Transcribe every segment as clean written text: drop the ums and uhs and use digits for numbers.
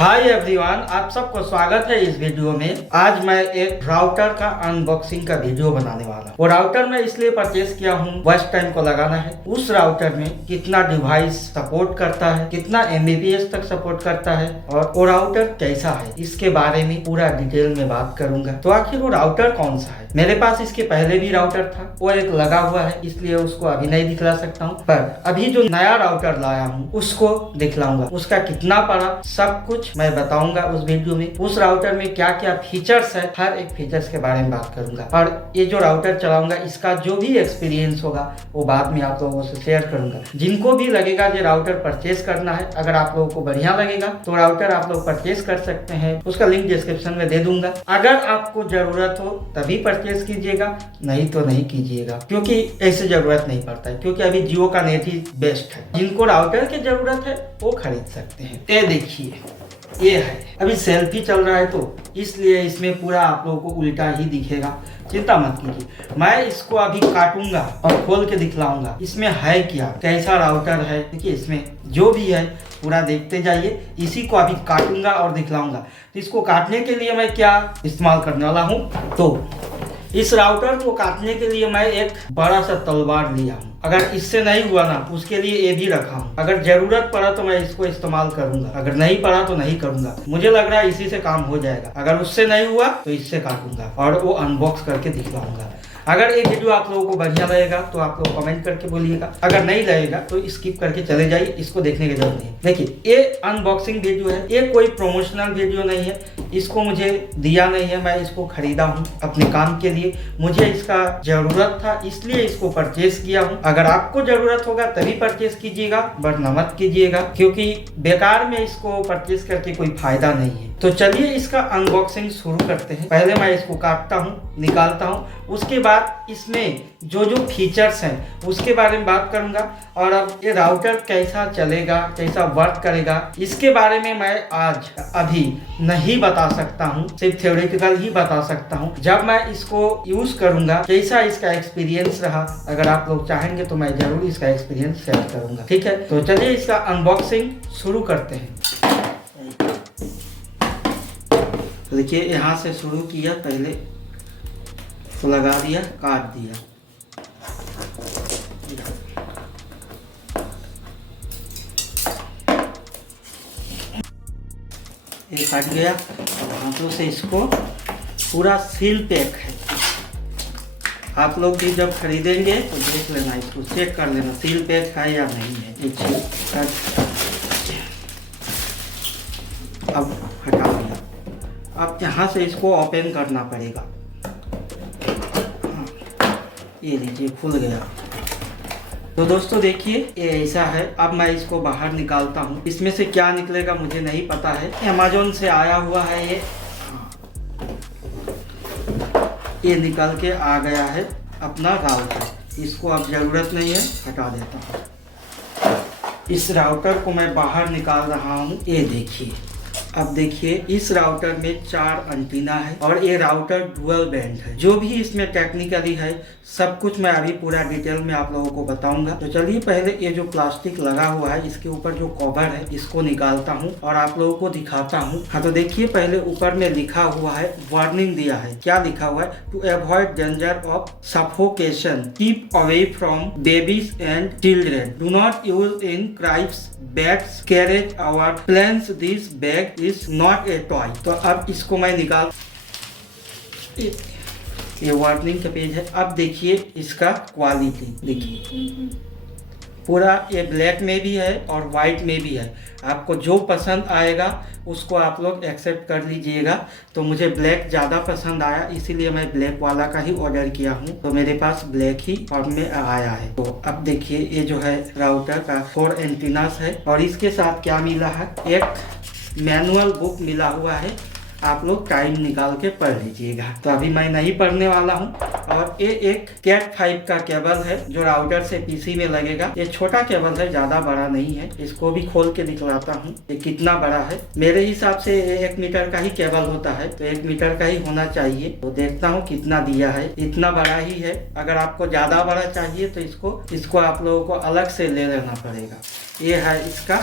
Hi everyone, आप सबको स्वागत है इस वीडियो में। आज मैं एक राउटर का अनबॉक्सिंग का वीडियो बनाने वाला हूँ। वो राउटर मैं इसलिए परचेस किया हूँ, फर्स्ट टाइम को लगाना है। उस राउटर में कितना डिवाइस सपोर्ट करता है, कितना एमबीपीएस तक सपोर्ट करता है और वो राउटर कैसा है, इसके बारे में पूरा डिटेल में बात करूंगा। तो आखिर वो राउटर कौन सा है? मेरे पास इसके पहले भी राउटर था, वो एक लगा हुआ है, इसलिए उसको अभी नहीं दिखला सकता हूँ। पर अभी जो नया राउटर लाया हूँ उसको दिखलाऊंगा। उसका कितना पड़ा सब कुछ मैं बताऊंगा उस वीडियो में। उस राउटर में क्या क्या फीचर्स है, हर एक फीचर्स के बारे में बात करूंगा। और ये जो राउटर चलाऊंगा इसका जो भी एक्सपीरियंस होगा वो बाद में आप लोगों से शेयर करूंगा। जिनको भी लगेगा जो राउटर परचेस करना है, अगर आप लोगों को बढ़िया लगेगा तो राउटर आप लोग परचेस कर सकते हैं। उसका लिंक डिस्क्रिप्शन में दे दूंगा। अगर आपको जरूरत हो तभी परचेस कीजिएगा, नहीं तो नहीं कीजिएगा, क्योंकि ऐसे जरूरत नहीं पड़ता है, क्योंकि अभी जियो का नेट ही बेस्ट है। जिनको राउटर की जरूरत है वो खरीद सकते हैं। ये देखिए, ये है। अभी सेल्फी चल रहा है तो इसलिए इसमें पूरा आप लोगों को उल्टा ही दिखेगा, चिंता मत कीजिए। मैं इसको अभी काटूंगा और खोल के दिखलाऊंगा इसमें है क्या, कैसा राउटर है। देखिए इसमें जो भी है पूरा देखते जाइए। इसी को अभी काटूंगा और दिखलाऊंगा। तो इसको काटने के लिए मैं क्या इस्तेमाल करने वाला हूँ, तो इस राउटर को काटने के लिए मैं एक बड़ा सा तलवार लिया हूँ। अगर इससे नहीं हुआ ना, उसके लिए ये भी रखा हूँ। अगर जरूरत पड़ा तो मैं इसको इस्तेमाल करूंगा, अगर नहीं पड़ा तो नहीं करूंगा। मुझे लग रहा है इसी से काम हो जाएगा। अगर उससे नहीं हुआ तो इससे काटूंगा और वो अनबॉक्स करके दिखलाऊंगा। अगर ये वीडियो आप लोगों को बढ़िया लगेगा तो आप लोग कमेंट करके बोलिएगा, अगर नहीं लगेगा तो स्किप करके चले जाइए, इसको देखने की जरूरत नहीं। देखिए ये अनबॉक्सिंग वीडियो है, ये कोई प्रमोशनल वीडियो नहीं है। इसको मुझे दिया नहीं है, मैं इसको खरीदा हूँ अपने काम के लिए। मुझे इसका जरूरत था इसलिए इसको परचेस किया हूँ। अगर आपको जरूरत होगा तभी परचेस कीजिएगा, वरना मत कीजिएगा, क्योंकि बेकार में इसको परचेस करके कोई फायदा नहीं है। तो चलिए इसका अनबॉक्सिंग शुरू करते हैं। पहले मैं इसको काटता हूँ, निकालता हूँ, उसके बाद इसमें जो जो फीचर्स हैं उसके बारे में बात करूंगा। और अब ये राउटर कैसा चलेगा, कैसा वर्क करेगा, इसके बारे में मैं आज अभी नहीं बता सकता हूँ, सिर्फ थ्योरेटिकल ही बता सकता हूँ। जब मैं इसको यूज करूंगा कैसा इसका एक्सपीरियंस रहा, अगर आप लोग चाहेंगे तो मैं जरूर इसका एक्सपीरियंस शेयर करूंगा। ठीक है, तो चलिए इसका अनबॉक्सिंग शुरू करते हैं। देखिए यहाँ से शुरू किया, पहले तो लगा दिया, काट दिया। ये कट गया। हाथों से इसको पूरा सील पैक है। आप लोग भी जब खरीदेंगे तो देख लेना, इसको चेक कर लेना सील पैक है या नहीं है। अब हटा दिया। अब यहाँ से इसको ओपन करना पड़ेगा। ये लीजिए खुल गया। तो दोस्तों देखिए ये ऐसा है। अब मैं इसको बाहर निकालता हूँ। इसमें से क्या निकलेगा मुझे नहीं पता है, अमेज़न से आया हुआ है ये निकल के आ गया है अपना राउटर। इसको अब जरूरत नहीं है, हटा देता हूँ। इस राउटर को मैं बाहर निकाल रहा हूँ। ये देखिए, अब देखिए इस राउटर में 4 एंटीना है और ये राउटर डुअल बैंड है। जो भी इसमें टेक्निकली है सब कुछ मैं अभी पूरा डिटेल में आप लोगों को बताऊंगा। तो चलिए पहले ये जो प्लास्टिक लगा हुआ है इसके ऊपर जो कवर है इसको निकालता हूँ और आप लोगों को दिखाता हूँ। हाँ तो देखिए पहले ऊपर में लिखा हुआ है, वार्निंग दिया है। क्या लिखा हुआ है? To avoid danger of suffocation, keep away from babies and children, do not use in cribs, bags, carriage और planes, this bag is not a toy. तो अब इसको मैं निकाल, ये वार्निंग का पेज है। अब देखिए इसका क्वालिटी देखिए, पूरा ये ब्लैक में भी है और वाइट में भी है। आपको जो पसंद आएगा उसको आप लोग एक्सेप्ट कर लीजिएगा। तो मुझे ब्लैक ज़्यादा पसंद आया, इसीलिए मैं ब्लैक वाला का ही ऑर्डर किया हूँ। तो मेरे पास ब्लैक ही फॉर्म में आया है। तो अब देखिए ये जो है राउटर का 4 एंटीनास है और इसके साथ क्या मिला है, एक मैनुअल बुक मिला हुआ है। आप लोग टाइम निकाल के पढ़ लीजिएगा। तो अभी मैं नहीं पढ़ने वाला हूँ। और ये एक कैट 5 का केबल है जो राउटर से पीसी में लगेगा। ये छोटा केबल है, ज्यादा बड़ा नहीं है। इसको भी खोल के दिखलाता हूँ ये कितना बड़ा है। मेरे हिसाब से 1 मीटर का ही केबल होता है, तो 1 मीटर का ही होना चाहिए। तो देखता हूँ कितना दिया है, इतना बड़ा ही है। अगर आपको ज्यादा बड़ा चाहिए तो इसको आप लोगों को अलग से ले लेना पड़ेगा। ये है इसका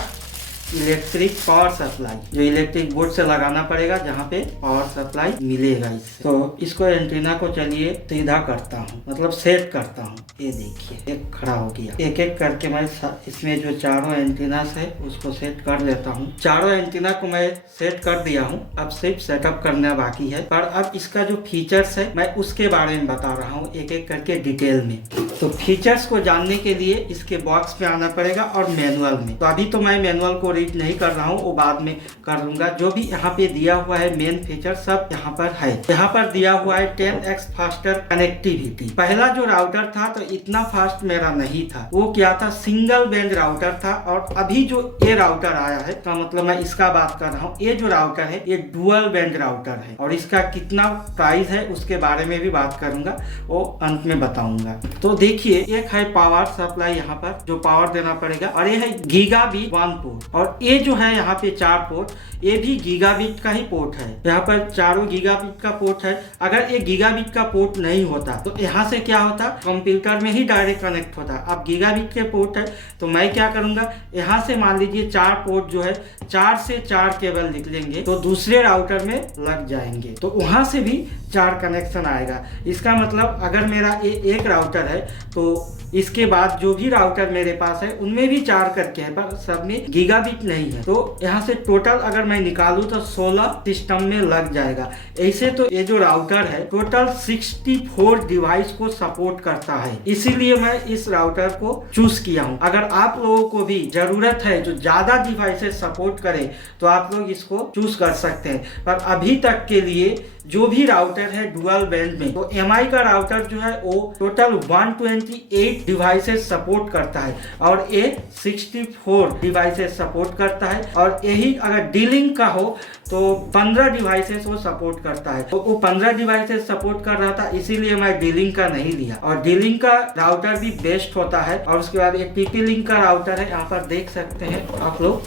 इलेक्ट्रिक पावर सप्लाई, जो इलेक्ट्रिक बोर्ड से लगाना पड़ेगा जहाँ पे पावर सप्लाई मिलेगा इससे। तो इसको एंटीना को चलिए सीधा करता हूँ, मतलब सेट करता हूँ। ये देखिए एक खड़ा हो गया। एक एक करके मैं इसमें जो चारों एंटीनास है उसको सेट कर लेता हूँ। चारों एंटीना को मैं सेट कर दिया हूँ, अब सिर्फ सेटअप करना बाकी है। पर अब इसका जो फीचर्स है मैं उसके बारे में बता रहा हूँ एक एक करके डिटेल में। तो फीचर्स को जानने के लिए इसके बॉक्स में आना पड़ेगा और मैनुअल में। तो अभी तो मैं मैनुअल को रीड नहीं कर रहा हूँ, वो बाद में कर लूंगा। जो भी यहाँ पे दिया हुआ है मेन फीचर सब यहाँ पर है। यहाँ पर दिया हुआ है 10x फास्टर कनेक्टिविटी। पहला जो राउटर था तो इतना फास्ट मेरा नहीं था, वो क्या था, सिंगल बैंड राउटर था। और अभी जो ये राउटर आया है का मतलब मैं इसका बात कर रहा हूँ, ये जो राउटर है ये डुअल बैंड राउटर है। और इसका कितना प्राइस है उसके बारे में भी बात करूंगा, वो अंत में बताऊंगा। तो देखिए एक है पावर सप्लाई यहाँ पर जो पावर देना पड़ेगा, और ये है गीगाबिट 1 पोर्ट। और ये जो है यहाँ पे 4 पोर्ट, ये भी गीगाबिट का ही पोर्ट है। यहाँ पर चारों गीगाबिट का पोर्ट है। अगर ये गीगाबिट का पोर्ट नहीं होता तो यहाँ से क्या होता, कंप्यूटर में ही डायरेक्ट कनेक्ट होता। अब गीगाबिट के पोर्ट है तो मैं क्या करूंगा, यहाँ से मान लीजिए 4 पोर्ट जो है 4 से 4 केबल निकलेंगे तो दूसरे राउटर में लग जाएंगे, तो वहां से भी 4 कनेक्शन आएगा। इसका मतलब अगर मेरा एक राउटर है तो इसके बाद जो भी राउटर मेरे पास है उनमें भी 4 करके है, पर सब में गीगाबिट नहीं है। तो यहाँ से टोटल अगर मैं निकालूं तो 16 सिस्टम में लग जाएगा। ऐसे तो ये जो राउटर है टोटल 64 डिवाइस को सपोर्ट करता है, इसीलिए मैं इस राउटर को चूज किया हूँ। अगर आप लोगों को भी जरूरत है जो ज्यादा डिवाइसेस सपोर्ट करे तो आप लोग इसको चूज कर सकते हैं। पर अभी तक के लिए जो भी राउटर है डुअल बैंड में, तो एमआई का राउटर जो है वो टोटल 128 डिवाइसेस सपोर्ट करता है और ये 64 डिवाइसेस सपोर्ट करता है। और यही अगर डीलिंक का हो तो 15 डिवाइसेस वो सपोर्ट करता है। तो वो 15 डिवाइसेस सपोर्ट कर रहा था, इसीलिए मैं डीलिंक का नहीं लिया। और डीलिंक का राउटर भी बेस्ट होता है। और उसके बाद एक टीपी लिंक का राउटर है, यहाँ पर देख सकते हैं आप लोग,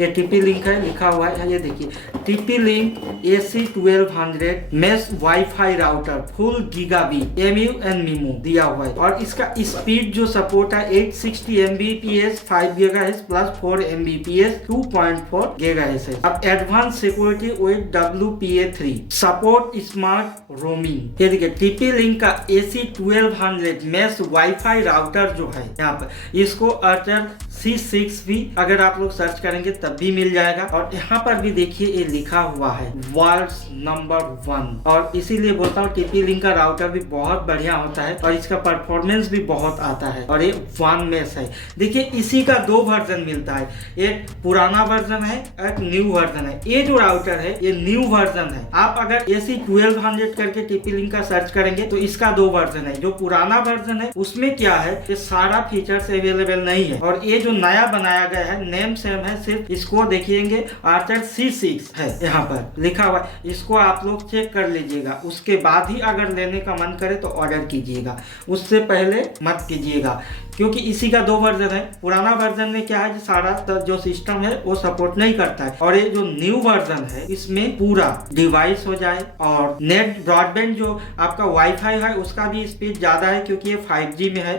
ये टीपी लिंक है लिखा हुआ है, ये देखिए TP link AC1200 mesh wifi router full gigabit MU and MIMO दिया हुआ है। और इसका स्पीड जो सपोर्ट है 860 Mbps 5 GHz plus 4 Mbps 2.4 GHz है। अब advance security with WPA3 support smart roaming. ये देखिए टीपी लिंक का AC1200 मेश वाईफाई राउटर जो है यहाँ पर, इसको अर्चर C6 भी अगर आप लोग सर्च करेंगे तब भी मिल जाएगा। और यहाँ पर भी देखिए ये लिखा हुआ है वर्ल्ड नंबर 1। और इसीलिए बोलता हूँ टीपी लिंक का राउटर भी बहुत बढ़िया होता है और इसका परफॉर्मेंस भी बहुत आता है। और ये वन मेश है। देखिए इसी का 2 वर्जन मिलता है, एक पुराना वर्जन है एक न्यू वर्जन है। ये जो राउटर है ये न्यू वर्जन है। आप अगर AC1200 करके टीपी लिंक का सर्च करेंगे तो इसका 2 वर्जन है। जो पुराना वर्जन है उसमें क्या है, ये सारा फीचर्स अवेलेबल नहीं है। और ये जो नया बनाया गया है नेम सेम है, सिर्फ इसको देखिएंगे आर्चर C6 है यहाँ पर लिखा हुआ है। इसको आप लोग चेक कर लीजिएगा, उसके बाद ही अगर लेने का मन करे तो ऑर्डर कीजिएगा, उससे पहले मत कीजिएगा, क्योंकि इसी का 2 वर्जन है। पुराना वर्जन में क्या है जो सारा जो सिस्टम है वो सपोर्ट नहीं करता है। और ये जो न्यू वर्जन है इसमें पूरा डिवाइस हो जाए और नेट ब्रॉडबैंड जो आपका वाईफाई है उसका भी स्पीड ज्यादा है क्योंकि ये 5G में है।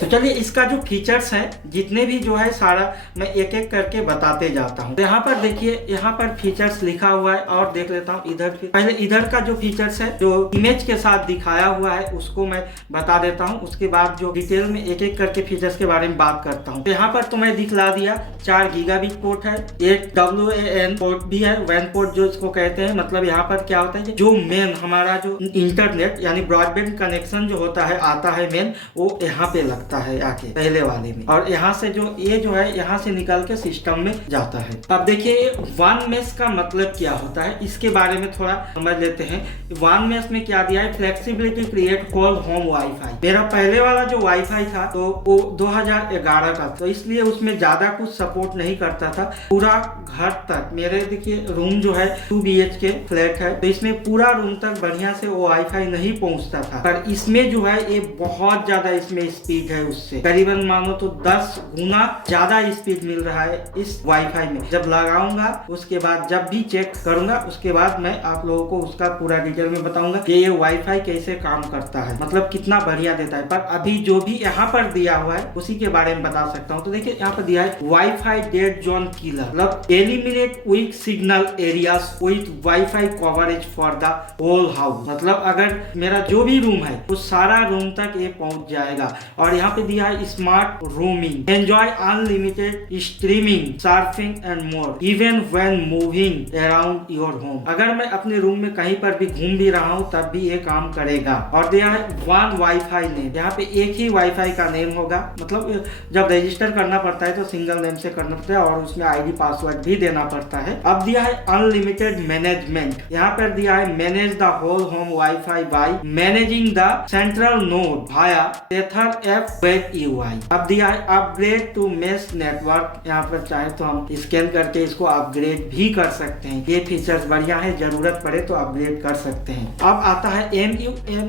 तो चलिए इसका जो फीचर्स है जितने भी जो है सारा मैं एक एक करके बताते जाता हूँ। तो यहाँ पर देखिए यहाँ पर फीचर्स लिखा हुआ है और देख लेता हूँ इधर। पहले इधर का जो फीचर्स है जो इमेज के साथ दिखाया हुआ है उसको मैं बता देता हूँ, उसके बाद जो डिटेल में एक एक के फीचर्स के बारे में बात करता हूँ। तो यहाँ पर तो मैं दिखला दिया 4 गीगाबिट पोर्ट है, एक WAN पोर्ट भी है, WAN पोर्ट जो इसको कहते हैं। मतलब यहाँ पर क्या होता है जो मेन हमारा जो इंटरनेट यानी ब्रॉडबैंड कनेक्शन जो होता है आता है मेन, वो यहाँ पे लगता है आके पहले वाले में। और यहाँ से जो ये जो है यहाँ से निकल के सिस्टम में जाता है। अब देखिए वन मेश का मतलब क्या होता है इसके बारे में थोड़ा समझ लेते हैं। वन मेश में क्या दिया है, flexibility create whole home WiFi. मेरा पहले वाला जो वाईफाई था तो वो 2011 का, तो इसलिए उसमें ज्यादा कुछ सपोर्ट नहीं करता था। पूरा घर तक, मेरे देखिए रूम जो है 2 BHK फ्लैट है, तो इसमें पूरा रूम तक बढ़िया से वो वाईफाई नहीं पहुंचता था। पर इसमें जो है ये बहुत ज्यादा इसमें स्पीड है, उससे करीबन मानो तो 10 गुना ज्यादा स्पीड मिल रहा है इस वाईफाई में। जब लगाऊंगा उसके बाद जब भी चेक करूंगा उसके बाद मैं आप लोगों को उसका पूरा डिटेल में बताऊंगा कि ये वाईफाई कैसे काम करता है, मतलब कितना बढ़िया देता है। पर अभी जो भी यहाँ पर दिया हुआ है उसी के बारे में बता सकता हूँ। तो देखिए यहाँ पर दिया है वाईफाई डेड जोन किलर, मतलब eliminate weak signal areas with WiFi coverage for the whole house, मतलब अगर मेरा जो भी रूम है वो सारा रूम तक ये पहुंच जाएगा। और यहाँ पे दिया है smart rooming, enjoy unlimited streaming, surfing and more even when moving around your home. अगर मैं अपने रूम में कहीं पर भी घूम भी रहा हूँ तब भी ये काम करेगा। और दिया है वन वाईफाई नेम, यहाँ पे एक ही वाईफाई का नेम होगा, मतलब जब रजिस्टर करना पड़ता है तो सिंगल नेम से करना पड़ता है और उसमें आईडी पासवर्ड भी देना पड़ता है। अब दिया है अनलिमिटेड मैनेजमेंट, यहाँ पर दिया है manage the whole home WiFi by managing the central node via Tether app web UI. अब दिया है अपग्रेड टू मेश नेटवर्क, यहाँ पर चाहे तो हम स्कैन करके इसको अपग्रेड भी कर सकते हैं। ये फीचर्स बढ़िया है, जरूरत पड़े तो अपग्रेड कर सकते हैं। अब आता है MUN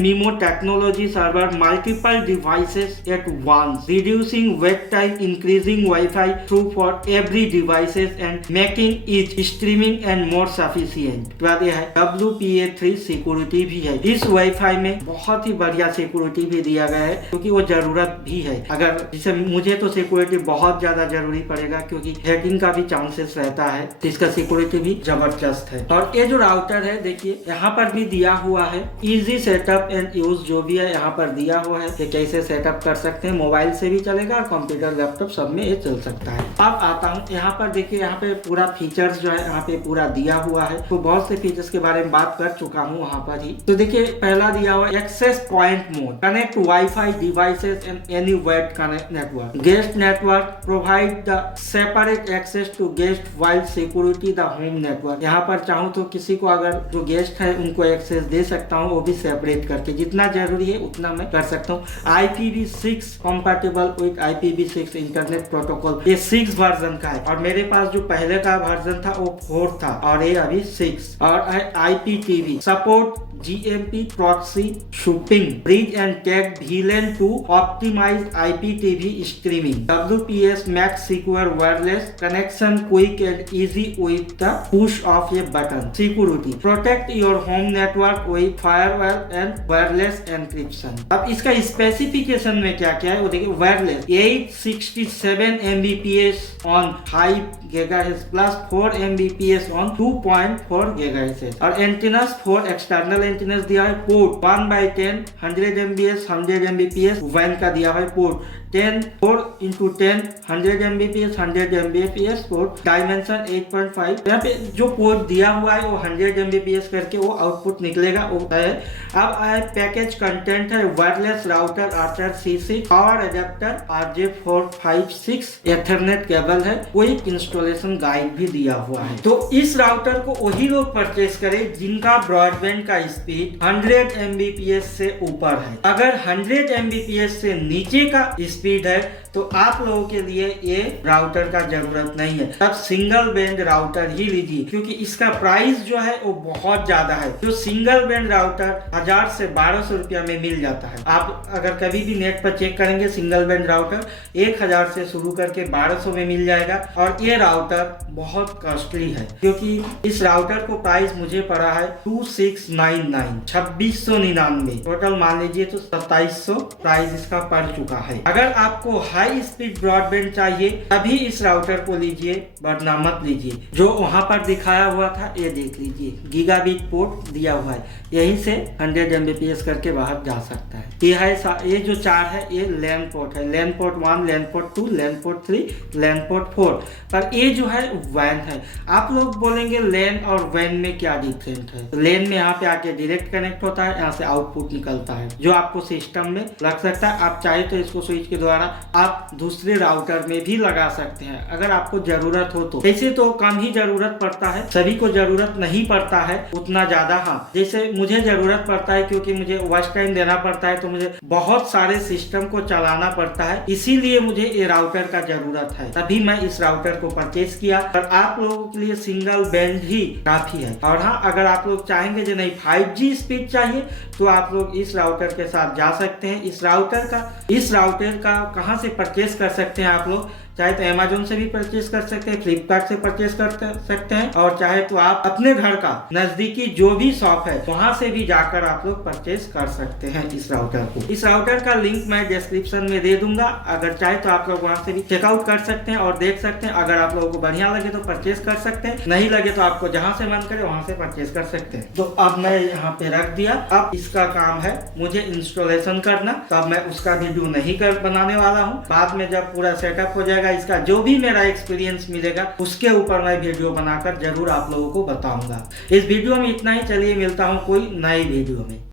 MIMO technology server multiple devices at once, reducing wait time, increasing WiFi through for every devices and making it streaming and more sufficient. बाद यह है WPA3 सिक्योरिटी भी है। इस वाईफाई में बहुत ही बढ़िया सिक्योरिटी भी दिया गया है, क्योंकि वो जरूरत भी है। अगर जैसे मुझे तो सिक्योरिटी बहुत ज्यादा जरूरी पड़ेगा क्योंकि हैकिंग का भी चांसेस रहता है, तो इसका सिक्योरिटी भी जबरदस्त है। और ये जो राउटर है देखिए यहाँ पर भी दिया हुआ है इजी सेटअप एंड यूज, जो भी है यहाँ पर दिया हुआ है कि कैसे सेटअप कर सकते हैं। मोबाइल से भी चलेगा और कंप्यूटर लैपटॉप सब में ये चल सकता है। अब आता हूँ यहाँ पर, देखिए यहाँ पे पूरा फीचर्स जो है यहाँ पे पूरा दिया हुआ है। तो बहुत से फीचर्स के बारे में बात कर चुका हूँ वहाँ पर ही। तो देखिए पहला दिया हुआ access point mode, connect WiFi devices and any web connect network, guest network provide the separate access to guest while security the home network. यहाँ पर चाहूँ तो किसी को अगर जो गेस्ट है उनको एक्सेस दे सकता हूँ, वो भी सेपरेट करके, जितना जरूरी है उतना मैं कर सकता हूँ। IPv6 compatible with IPv6 internet protocol, ये 6 वर्जन का है और मेरे पास जो पहले का वर्जन था वो 4 था और ये अभी 6। और IPTV support GMP proxy shipping, bridge and tag VLAN to optimize IPTV streaming, WPS max secure wireless connection, quick and easy with the push of a button, security, protect your home network with firewall and wireless encryption। अब इसका specification में क्या क्या है वो देखिए, wireless 867 Mbps on 5 GHz plus 4 Mbps on 2.4 GHz। और antennas for external antennas दिया है, पोर्ट 1/10 100 Mbps 100 Mbps वैन का दिया है, port 4x10 100 Mbps 100 Mbps port, dimension 8.5। यहाँ पे जो पोर्ट दिया हुआ है वो 100 Mbps करके वो आउटपुट निकलेगा वो है। अब आए पैकेज कंटेंट है, wireless router Archer C6, power adapter RJ456, Ethernet cable है, कोई इंस्टॉलेशन गाइड भी दिया हुआ है। तो इस राउटर को वही लोग परचेस करें जिनका ब्रॉडबैंड का स्पीड 100 Mbps से ऊपर है। अगर 100 Mbps से नीचे का स्पीड है तो आप लोगों के लिए ये राउटर का जरूरत नहीं है, तब सिंगल बैंड राउटर ही लीजिए, क्योंकि इसका प्राइस जो है वो बहुत ज्यादा है। जो सिंगल बैंड राउटर 1000 से 1200 रुपया में मिल जाता है। आप अगर कभी भी नेट पर चेक करेंगे सिंगल बैंड राउटर 1000 से शुरू करके 1200 में मिल जाएगा। और ये राउटर बहुत कॉस्टली है, क्योंकि इस राउटर को प्राइस मुझे पड़ा है 2699 टोटल, मान लीजिए तो 2700 प्राइस इसका पड़ चुका है। अगर आपको हाई स्पीड ब्रॉडबैंड चाहिए तभी इस राउटर को लीजिए, वरना मत लीजिए। जो वहां पर दिखाया हुआ था ये देख लीजिए, गीगाबिट पोर्ट दिया हुआ है, यहीं से 100 Mbps करके बाहर जा सकता है। ये जो 4 है ये लैन पोर्ट है, LAN port 1, LAN port 2, LAN port 3, LAN port 4। पर ये जो है वैन है। आप लोग बोलेंगे लैन और वैन में क्या डिफरेंट है? लैन में यहाँ पे आके डायरेक्ट कनेक्ट होता है, यहाँ से आउटपुट निकलता है जो आपको सिस्टम में लग सकता है। आप चाहे तो इसको स्विच के द्वारा आप आप दूसरे राउटर में भी लगा सकते हैं अगर आपको जरूरत हो तो। ऐसे तो कम ही जरूरत पड़ता है, सभी को जरूरत नहीं पड़ता है उतना ज्यादा। हाँ, जैसे मुझे जरूरत पड़ता है क्योंकि मुझे वॉच टाइम देना पड़ता है, तो मुझे बहुत सारे सिस्टम को चलाना पड़ता है, इसीलिए मुझे ये राउटर का जरूरत है, तभी मैं इस राउटर को परचेज किया। और आप लोगों के लिए सिंगल बैंड ही काफी है। और हाँ, अगर आप लोग चाहेंगे जो नहीं 5G स्पीड चाहिए तो आप लोग इस राउटर के साथ जा सकते हैं। इस राउटर का कहां से परचेज कर सकते हैं आप लोग? चाहे तो अमेजोन से भी परचेज कर सकते हैं, फ्लिपकार्ट से परचेज कर सकते हैं, और चाहे तो आप अपने घर का नजदीकी जो भी शॉप है वहां से भी जाकर आप लोग परचेज कर सकते हैं इस राउटर को। इस राउटर का लिंक मैं डिस्क्रिप्शन में दे दूंगा, अगर चाहे तो आप लोग वहां से भी चेकआउट कर सकते हैं और देख सकते हैं। अगर आप लोगों को बढ़िया लगे तो परचेज कर सकते हैं, नहीं लगे तो आपको जहां से मन करे वहां से परचेज कर सकते हैं। तो अब मैं यहाँ पे रख दिया। अब इसका काम है मुझे इंस्टॉलेशन करना, तो अब मैं उसका वीडियो नहीं बनाने वाला हूँ। बाद में जब पूरा सेटअप हो जाएगा, इसका जो भी मेरा एक्सपीरियंस मिलेगा उसके ऊपर मैं वीडियो बनाकर जरूर आप लोगों को बताऊंगा। इस वीडियो में इतना ही। चलिए मिलता हूं कोई नए वीडियो में।